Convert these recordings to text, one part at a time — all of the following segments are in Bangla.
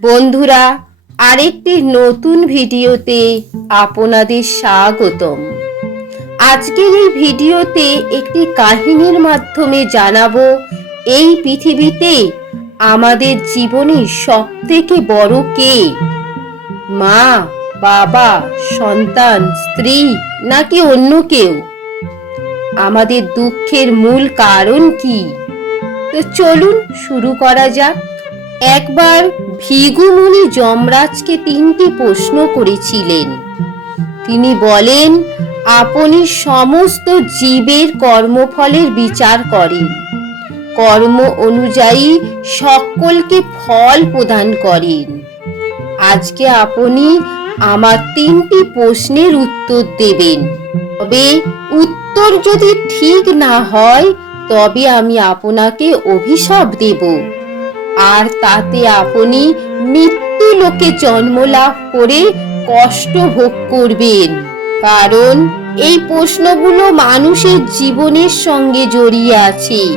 বন্ধুরা, আরেকটি নতুন ভিডিওতে আপনাদের স্বাগতম। আজকের এই ভিডিওতে একটি কাহিনীর মাধ্যমে জানাব, এই পৃথিবীতে আমাদের জীবনে সব থেকে বড় কে? মা, বাবা, সন্তান, স্ত্রী, নাকি অন্য কেউ? আমাদের দুঃখের মূল কারণ কি? তো চলুন শুরু করা যাক। একবার ভিগুমুনি যমরাজকে তিনটি প্রশ্ন করেছিলেন। তিনি বলেন, আপনি সমস্ত জীবের কর্মফলের বিচার করেন। কর্ম অনুযায়ী সকলকে ফল প্রদান করেন। আজকে আপনি আমার তিনটি প্রশ্নের উত্তর দেবেন। তবে উত্তর যদি ঠিক না হয়, তবে আমি আপনাকে অভিশাপ দেব। আর তাতে আপনি মৃত্যু লোকে জন্ম লাভ করে কষ্ট ভোগ করবেন। কারণ এই প্রশ্নগুলো মানুষের জীবনের সঙ্গে জড়িয়ে আছে,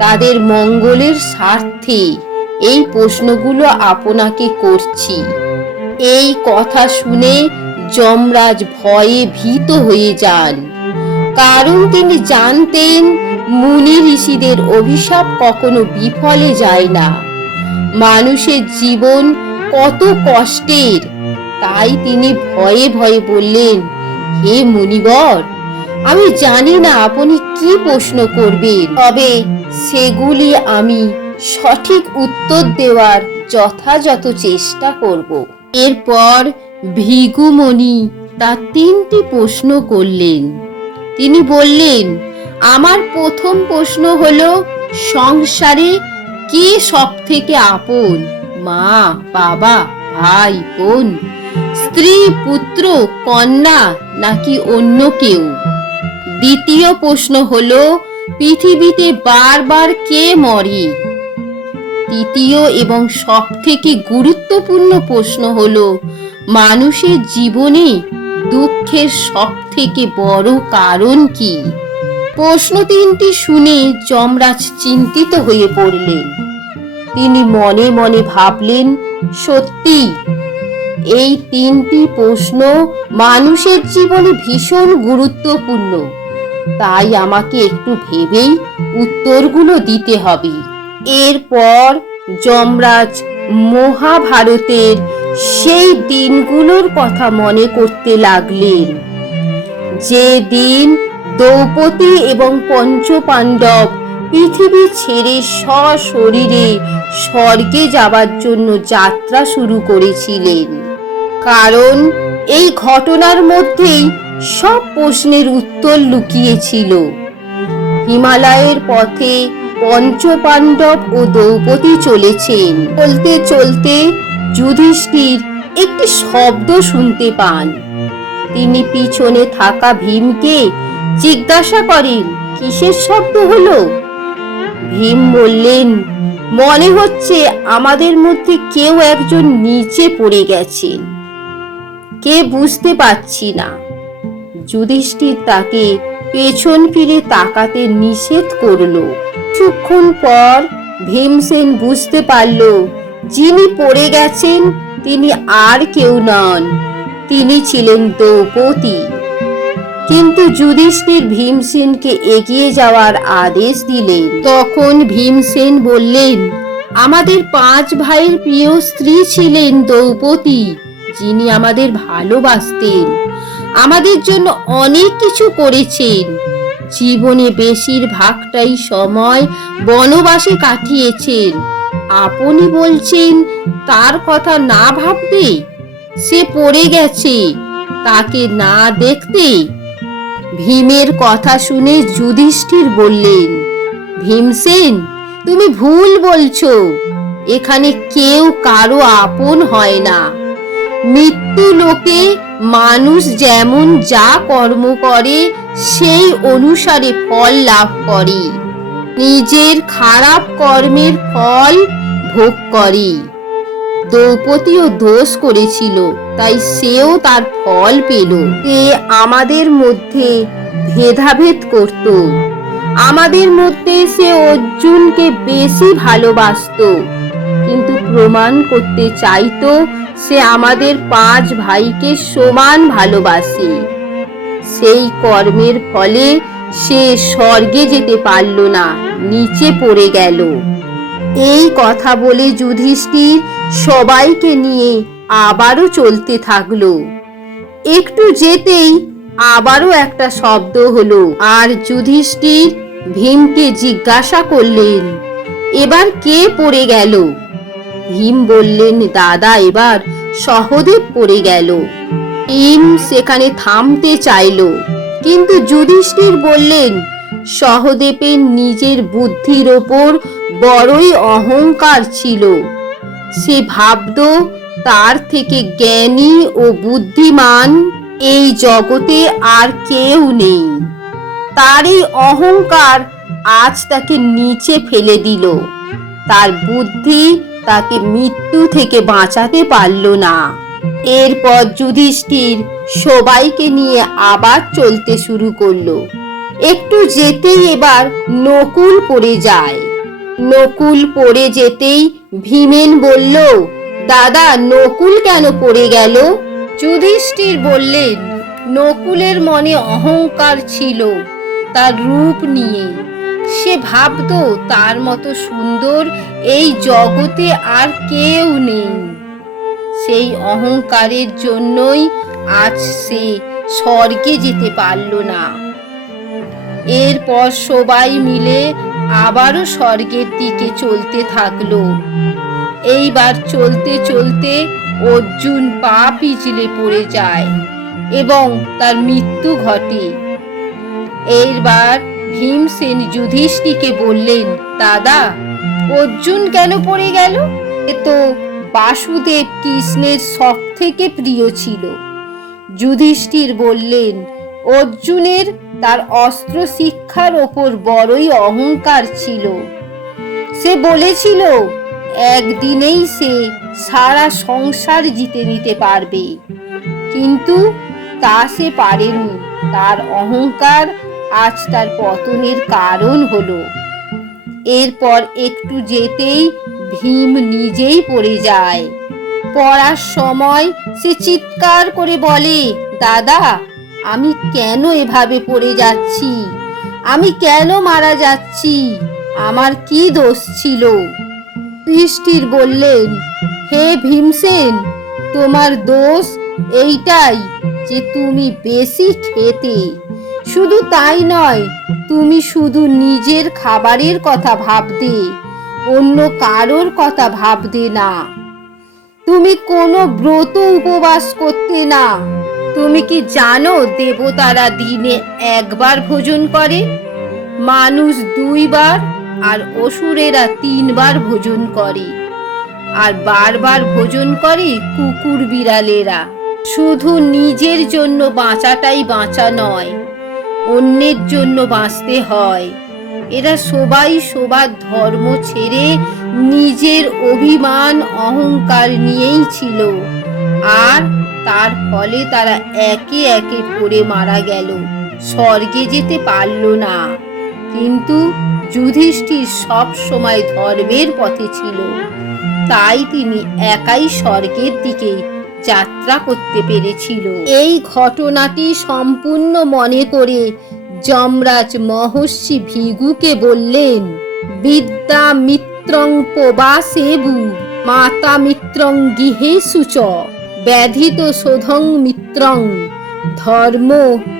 তাদের মঙ্গলের স্বার্থে। এই প্রশ্নগুলো আপনাকে করছি। এই কথা শুনে যমরাজ ভয়ে ভীত হয়ে যান। কারণ তিনি জানতেন মুনি ঋষিদের অভিশাপ কখনো বিফলে যায় না। মানুষের জীবন কত কষ্টের। তাই তিনি ভয়ে ভয়ে বললেন, হে মুনিবর আমি জানি না আপনি কি প্রশ্ন করবেন। তবে সেগুলি আমি সঠিক উত্তর দেওয়ার যথাযথ চেষ্টা করব এরপর ভিগুমণি তার তিনটি প্রশ্ন করলেন। তিনি বললেন, আমার প্রথম প্রশ্ন হলো, সংসারে কে সব থেকে আপন? মা, বাবা, ভাই, বোন? স্ত্রী, পুত্র, কন্যা, নাকি অন্য কেউ? দ্বিতীয় প্রশ্ন হল, পৃথিবীতে বারবার কে মরে? তৃতীয় এবং সব থেকে গুরুত্বপূর্ণ প্রশ্ন হল, মানুষের জীবনে দুঃখের সব থেকে বড় কারণ কি? প্রশ্ন তিনটি শুনে যমরাজ চিন্তিত হয়ে পড়লেন। তিনি মনে মনে ভাবলেন, সত্যি, এই তিনটি প্রশ্ন মানুষের জীবনে ভীষণ গুরুত্বপূর্ণ। তাই আমাকে একটু ভেবেই উত্তরগুলো দিতে হবে। এরপর যমরাজ মহাভারতের সেই দিনগুলোর কথা মনে করতে লাগলেন। যে দিন দ্রৌপদী এবং পঞ্চপাণ্ডব পৃথিবী ছেড়ে সশরীরে স্বর্গে যাবার জন্য যাত্রা শুরু করেছিলেন। কারণ এই ঘটনার মধ্যেই সব প্রশ্নের উত্তর লুকিয়েছিল। হিমালয়ের পথে পঞ্চপাণ্ডব ও দ্রৌপদী চলেছেন। চলতে চলতে যুধিষ্ঠির একটি শব্দ শুনতে পান। তিনি পিছনে থাকা ভীমকে জিজ্ঞাসা করেন কিসের শব্দ হলো? ভীম বললেন, মনে হচ্ছে আমাদের মধ্যে কেউ একজন নিচে পড়ে গেছেন কে বুঝতে পারছি না। যুধিষ্ঠির তাকে পেছন ফিরে তাকাতে নিষেধ করল। কিছুক্ষণ পর ভীমসেন বুঝতে পারল, যিনি পড়ে গেছেন তিনি আর কেউ নন। তিনি ছিলেন দ্রৌপদী। কিন্তু যুধিষ্ঠির ভীমসেনকে এগিয়ে যাওয়ার আদেশ দিলেন। তখন ভীমসেন বললেন, আমাদের পাঁচ ভাইয়ের প্রিয় স্ত্রী ছিলেন দ্রৌপদী, যিনি আমাদের ভালোবাসতেন। আমাদের জন্য অনেক কিছু করেছেন। জীবনে বেশিরভাগটাই সময় বনবাসে কাটিয়েছেন। আপনি বলছেন, তার কথা না ভাবতে? সে পড়ে গেছে। তাকে না দেখতে ভীমের কথা শুনে যুধিষ্ঠির বললেন, ভীমসেন, তুমি ভুল বলছো। এখানে কেউ কারও আপন হয় না। মৃত্যু লোকে মানুষ যেমন যা কর্ম করে, সেই অনুসারে ফল লাভ করে। নিজের খারাপ কর্মের ফল ভোগ করে। দ্রৌপদীও দোষ করেছিল, তাই সেও তার ফল পেল। সে আমাদের মধ্যে ভেদাভেদ করত। আমাদের মধ্যে সে অর্জুনকে বেশি ভালোবাসতো। কিন্তু প্রমাণ করতে চাইতো, সে আমাদের পাঁচ ভাইকে সমান ভালোবাসে। সেই কর্মের ফলে সে স্বর্গে যেতে পারল না, নিচে পড়ে গেল। এই কথা বলে যুধিষ্ঠির সবাইকে নিয়ে আবারও চলতে থাকল। একটু যেতেই আবারও একটা শব্দ হলো, আর যুধিষ্ঠির ভীমকে জিজ্ঞাসা করলেন, এবার কে পড়ে গেল? ভীম বললেন, দাদা, এবার সহদেব পড়ে গেল। ভীম সেখানে থামতে চাইল, কিন্তু যুধিষ্ঠির বললেন, সহদেবের নিজের বুদ্ধির ওপর বড়ই অহংকার ছিল। সে ভাবত তার থেকে জ্ঞানী ও বুদ্ধিমান এই জগতে আর কেউ নেই। তার এই অহংকার আজ তাকে নিচে ফেলে দিল। তার বুদ্ধি তাকে মৃত্যু থেকে বাঁচাতে পারল না। এরপর যুধিষ্ঠির সবাইকে নিয়ে আবার চলতে শুরু করল। একটু যেতেই এবার নকুল পড়ে যায়। নকুল পড়ে যেতেই ভীমেন বলল, দাদা, নকুল কেন পড়ে গেল? যুধিষ্ঠির বললেন, নকুলের মনে অহংকার ছিল তার রূপ নিয়ে। সে ভাবতো তার মতো সুন্দর এই জগতে আর কেউ নেই। সেই অহংকারের জন্যই আজ সে স্বর্গে যেতে পারল না। এরপর সবাই মিলে আবারও স্বর্গের দিকে চলতে থাকল। এইবার চলতে চলতে অর্জুন পা পিছলে পড়ে যায় এবং তার মৃত্যু ঘটে। এইবার ভীমসেন যুধিষ্ঠিকে বললেন, দাদা, অর্জুন কেন পড়ে গেল? এ তো বাসুদেব কৃষ্ণের সব থেকে প্রিয় ছিল। যুধিষ্ঠির বললেন, অর্জুনের তার অস্ত্র শিক্ষার ওপর বড়ই অহংকার ছিল। সে বলেছিল, একদিনেই সে সারা সংসার জিতে নিতে পারবে। কিন্তু তা সে পারেনি। তার অহংকার আজ তার পতনের কারণ হলো। এরপর একটু যেতেই ভীম নিজেই পড়ে যায়। পড়ার সময় সে চিৎকার করে বলে, দাদা আমি কেন এভাবে পড়ে যাচ্ছি? আমি কেন মারা যাচ্ছি? আমার কি দোষ ছিল? যুধিষ্ঠির বললেন, হে ভীমসেন, তোমার দোষ এইটাই যে তুমি বেশি খেতে। শুধু তাই নয়, তুমি শুধু নিজের খাবারের কথা ভাবতে, অন্য কারোর কথা ভাবতে না। তুমি কোনো ব্রত উপবাস করতে না। তুমি কি জানো দেবতারা দিনে একবার ভোজন করে? মানুষ দুইবার আর অসুরেরা তিনবার ভোজন করে। আর বারবার ভোজন করে কুকুর বিড়ালেরা। শুধু নিজের জন্য বাঁচাটাই বাঁচা নয়, অন্যের জন্য বাঁচতে হয়। এরা সবাই সবার ধর্ম ছেড়ে নিজের অভিমান, অহংকার নিয়েই ছিল। আর তার ফলে তারা একে একে পড়ে মারা গেল। স্বর্গে যেতে পারল না। কিন্তু যুধিষ্ঠির সব সময় ধর্মের পথে ছিল। তাই তিনি একাই স্বর্গের দিকে যাত্রা করতে পেরেছিল। এই ঘটনাটি সম্পূর্ণ মনে করে যমরাজ মহর্ষি ভিগুকে বললেন, বিদ্যা মিত্রং প্রবাসেবু, মাতা মিত্রং গৃহে সুচ ব্যাধিত শোধং মিত্রং, ধর্ম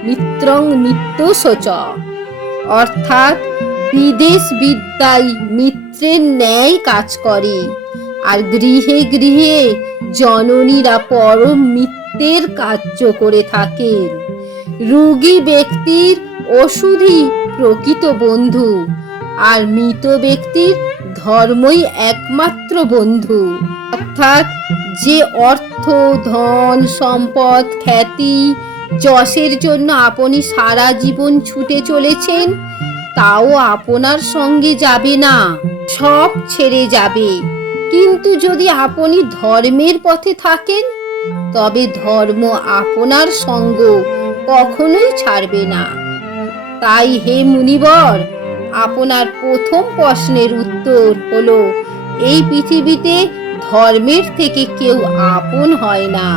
মিত্রং নিত্য শোচ অর্থাৎ বিদেশ বিদ্যায় মিত্রের ন্যায় কাজ করে, আর গৃহে গৃহে জননীরা পরম মিত্রের কার্য করে থাকেন। রোগী ব্যক্তির ওষুধই প্রকৃত বন্ধু, আর মৃত ব্যক্তির ধর্মই একমাত্র বন্ধু। অর্থাৎ যে অর্থ ধন, সম্পদ, খ্যাতি, যশের জন্য আপনি সারা জীবন ছুটে চলেছেন, তাও আপনার সঙ্গে যাবে না, সব ছেড়ে যাবে। কিন্তু যদি আপনি ধর্মের পথে থাকেন, তবে ধর্ম আপনার সঙ্গ কখনোই ছাড়বে না। তাই হে মুনিবর, আপনার প্রথম প্রশ্নের উত্তর হলো, এই পৃথিবীতে ধর্মের থেকে কেউ আপন হয় না।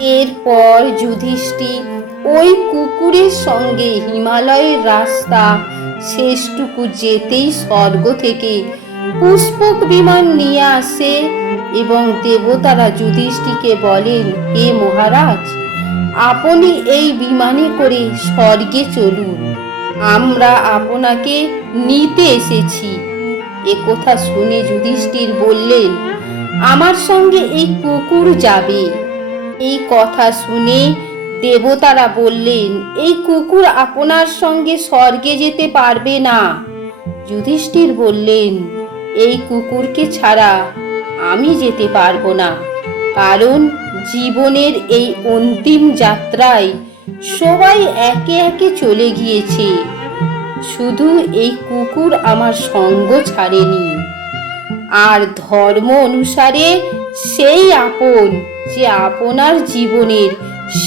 এরপর যুধিষ্ঠির ওই কুকুরের সঙ্গে হিমালয়ের রাস্তা শেষটুকু যেতেই স্বর্গ থেকে পুষ্পক বিমান নিয়ে আসে এবং দেবতারা যুধিষ্ঠিকে বলেন, হে মহারাজ, আপনি এই বিমানে করে স্বর্গে চলুন। আমরা আপনাকে নিতে এসেছি। কথা শুনে যুধিষ্ঠির বললেন আমার সঙ্গে এই কুকুর যাবে। এই কথা শুনে দেবতারা বললেন, এই কুকুর আপনার সঙ্গে স্বর্গে যেতে পারবে না। যুধিষ্ঠির বললেন, এই কুকুরকে ছাড়া আমি যেতে পারব না। কারণ জীবনের এই অন্তিম যাত্রায় সবাই একে একে চলে গিয়েছে। শুধু এই কুকুর আমার সঙ্গ ছাড়েনি। আর ধর্ম অনুসারে সেই আপন যে আপনার জীবনের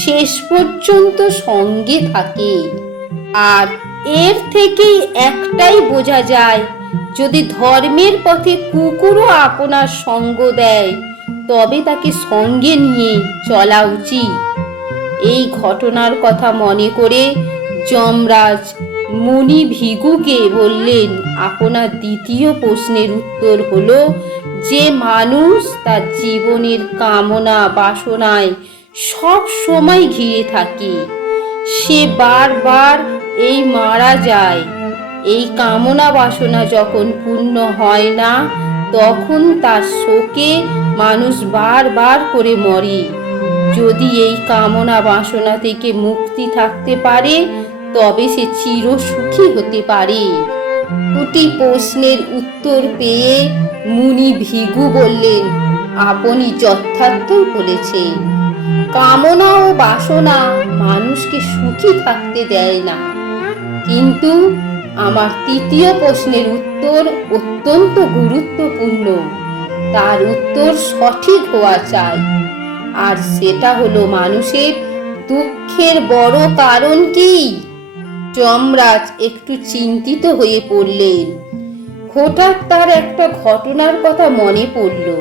শেষ পর্যন্ত সঙ্গে থাকে। আর এর থেকেই একটাই বোঝা যায়, যদি ধর্মের পথে কুকুরও আপনার সঙ্গ দেয়, তবে তাকে সঙ্গে নিয়ে চলা উচিত। এই ঘটনার কথা মনে করে যমরাজ মুনি ভিগুকে বললেন, আপনার দ্বিতীয় প্রশ্নের উত্তর হলো যে মানুষ তার জীবনের কামনা, বাসনায় সব সময় ঘিরে থাকে, সে বারবার এই মারা যায়। এই কামনা, বাসনা যখন পূর্ণ হয় না, তখন তার শোকে মানুষ বারবার করে মরে। যদি এই কামনা, বাসনা থেকে মুক্তি থাকতে পারে তবে সে চির সুখী হতে পারে। দুটি প্রশ্নের উত্তর পেয়ে মুনি ভিগু বললেন, আপনি যথার্থই বলেছেন। কামনা ও বাসনা মানুষকে সুখী থাকতে দেয় না। কিন্তু আমার তৃতীয় প্রশ্নের উত্তর অত্যন্ত গুরুত্বপূর্ণ। তার উত্তর সঠিক হওয়া চাই। আর সেটা হলো মানুষের দুঃখের বড় কারণ কি? যমরাজ একটু চিন্তিত হয়ে পড়লেন। হঠাৎ তার একটা ঘটনার কথা মনে পড়ল।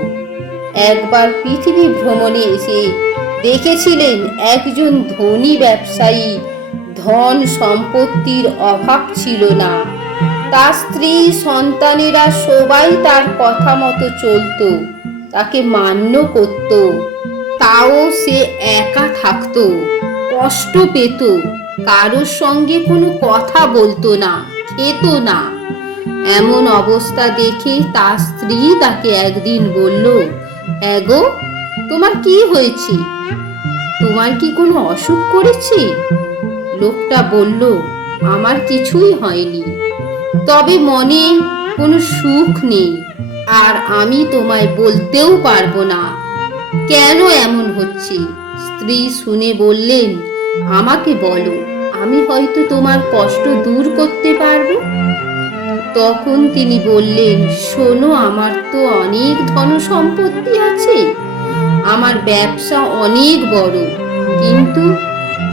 একবার পৃথিবী ভ্রমণে এসে দেখেছিলেন একজন ধনী ব্যবসায়ী, ধন সম্পত্তির অভাব ছিল না। তার স্ত্রী, সন্তানেরা সবাই তার কথা মতো চলতো, তাকে মান্য করত। তাও সে একা থাকতো, কষ্ট পেত। কারোর সঙ্গে কোনো কথা বলতো না, খেত না। এমন অবস্থা দেখে তার স্ত্রী তাকে একদিন বলল এগো তোমার কি হয়েছে? তোমার কি কোনো অসুখ করেছে? লোকটা বলল, আমার কিছুই হয়নি। তবে মনে কোনো সুখ নেই, আর আমি তোমায় বলতেও পারব না। কেন এমন হচ্ছে? স্ত্রী শুনে বললেন আমাকে বলো, আমি হয়তো তোমার কষ্ট দূর করতে পারব? তখন তিনি বললেন, শোনো, আমার তো অনেক ধন সম্পত্তি আছে। আমার ব্যবসা অনেক বড়। কিন্তু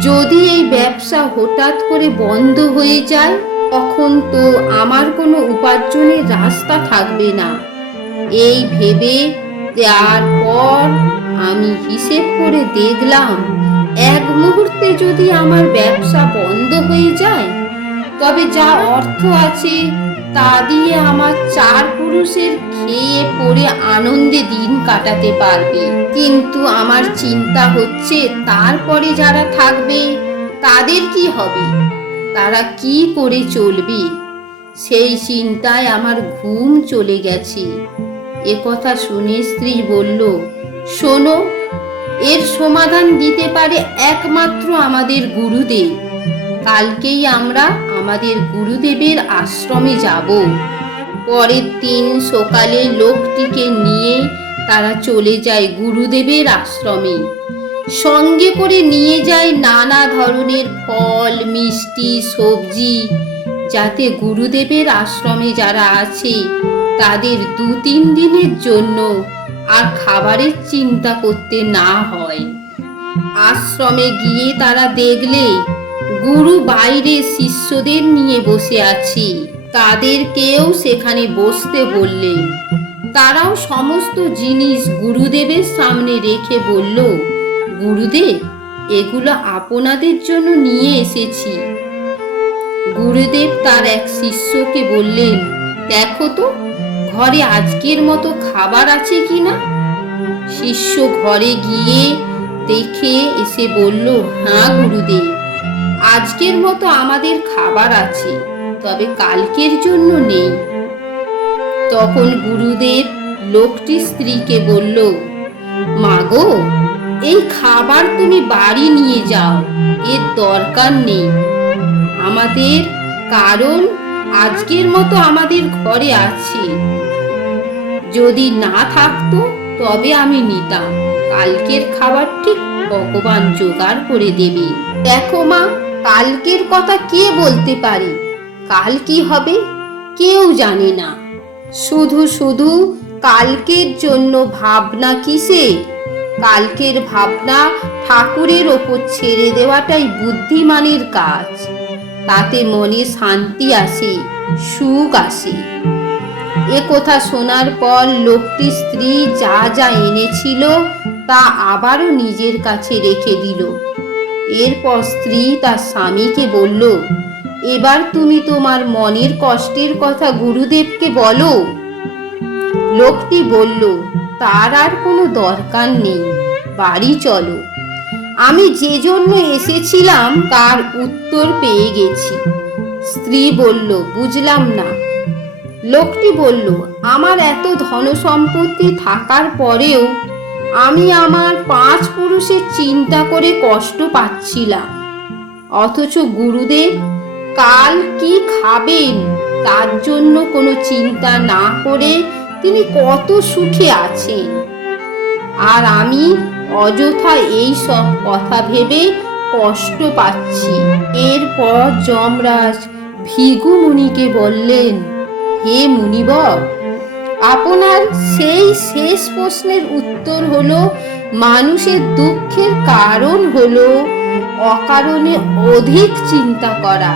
যদি এই ব্যবসা হঠাৎ করে বন্ধ হয়ে যায়, তখন তো আমার কোনো উপার্জনের রাস্তা থাকবে না। এই ভেবে তারপর আমি হিসেব করে দেখলাম এক মুহূর্তে যদি আমার ব্যবসা বন্ধ হয়ে যায়, তবে যা অর্থ আছে তা দিয়ে আমার চার পুরুষের খেয়ে পড়ে আনন্দে দিন কাটাতে পারবে। কিন্তু আমার চিন্তা হচ্ছে, তারপরে যারা থাকবে, তাদের কি হবে? তারা কি করে চলবে? সেই চিন্তায় আমার ঘুম চলে গেছে। এ কথা শুনে স্ত্রী বলল, শোনো এর সমাধান দিতে পারে একমাত্র আমাদের গুরুদেব। কালকেই আমরা আমাদের গুরুদেবের আশ্রমে যাব। পরের দিন সকালে লোকটিকে নিয়ে তারা চলে যায় গুরুদেবের আশ্রমে। সঙ্গে করে নিয়ে যায় নানা ধরনের ফল, মিষ্টি, সবজি, যাতে গুরুদেবের আশ্রমে যারা আছে, তাদের দু তিন দিনের জন্য আর খাবারের চিন্তা করতে না হয়। আশ্রমে গিয়ে তারা দেখলে, গুরু বাইরে শিষ্যদের নিয়ে বসে আছে। তাদেরকেও সেখানে বসতে বললেন তারাও সমস্ত জিনিস গুরুদেবের সামনে রেখে বলল, গুরুদেব, এগুলো আপনাদের জন্য নিয়ে এসেছি। গুরুদেব তার এক শিষ্যকে বললেন, দেখো তো ঘরে আজকের মতো খাবার আছে কিনা? শিষ্য ঘরে গিয়ে দেখে এসে বলল হ্যাঁ গুরুদেব, আজকের মতো আমাদের খাবার আছে, তবে কালকের জন্য নেই। তখন গুরুদেব লোকটি স্ত্রীকে বলল মাগো এই খাবার তুমি বাড়ি নিয়ে যাও, এর দরকার নেই। আমাদের কারণ আজকের মতো আমাদের ঘরে আছে। যদি না থাকতো, তবে আমি নিতাম। কালকের খাবার ঠিক ভগবান জোগাড় করে দেবে। দেখো মা, কালকের কথা কে বলতে পারে? কাল কি হবে? কেউ জানে না। শুধু শুধু কালকের জন্য ভাবনা কিসে? কালকের ভাবনা ঠাকুরের ওপর ছেড়ে দেওয়াটাই বুদ্ধিমানের কাজ। তাতে মনে শান্তি আসে, সুখ আসে। এ কথা শোনার পর লোকটি স্ত্রী যা যা এনেছিল তা আবারও নিজের কাছে রেখে দিল। এরপর স্ত্রী তার স্বামীকে বলল, এবার তুমি তোমার মনের কষ্টের কথা গুরুদেবকে বলো। লোকটি বলল, তার আর কোনো দরকার নেই, বাড়ি চলো। আমি যে জন্য এসেছিলাম তার উত্তর পেয়ে গেছি। স্ত্রী বলল, বুঝলাম না। লোকটি বলল, আমার এত ধন সম্পত্তি থাকার পরেও আমি আমার পাঁচ পুরুষের চিন্তা করে কষ্ট পাচ্ছিলাম। অথচ গুরুদেব কাল কি খাবেন তার জন্য কোনো চিন্তা না করে তিনি কত সুখে আছেন। আর আমি অযথা এই সব কথা ভেবে কষ্ট পাচ্ছি। এরপর যমরাজ ভিগু মুনিকে বললেন হে মুনিবর, আপনার সেই শেষ প্রশ্নের উত্তর হলো, মানুষের দুঃখের কারণ হলো অকারণে অধিক চিন্তা করা।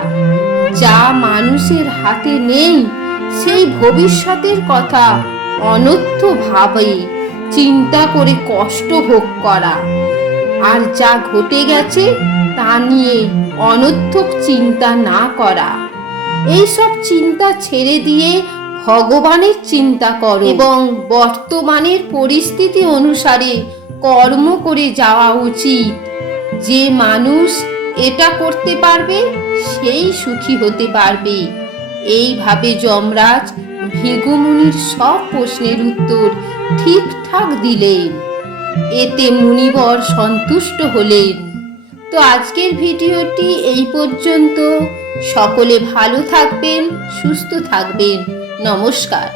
যা মানুষের হাতে নেই, সেই ভবিষ্যতের কথা অনর্থ ভাবে চিন্তা করে কষ্ট ভোগ করা। আর যা ঘটে গেছে, তা নিয়ে অনর্থক চিন্তা না করা। এইসব চিন্তা ছেড়ে দিয়ে ভগবানের চিন্তা করো এবং বর্তমানের পরিস্থিতি অনুসারে কর্ম করে যাওয়া উচিত। যে মানুষ এটা করতে পারবে, সেই সুখী হতে পারবে। এইভাবে যমরাজ ভিগুমুনির সব প্রশ্নের উত্তর ঠিকঠাক দিলেন। এতে মুনিবর সন্তুষ্ট হলেন। তো আজকের ভিডিওটি এই পর্যন্ত। সকলে ভালো থাকবেন সুস্থ থাকবেন। নমস্কার।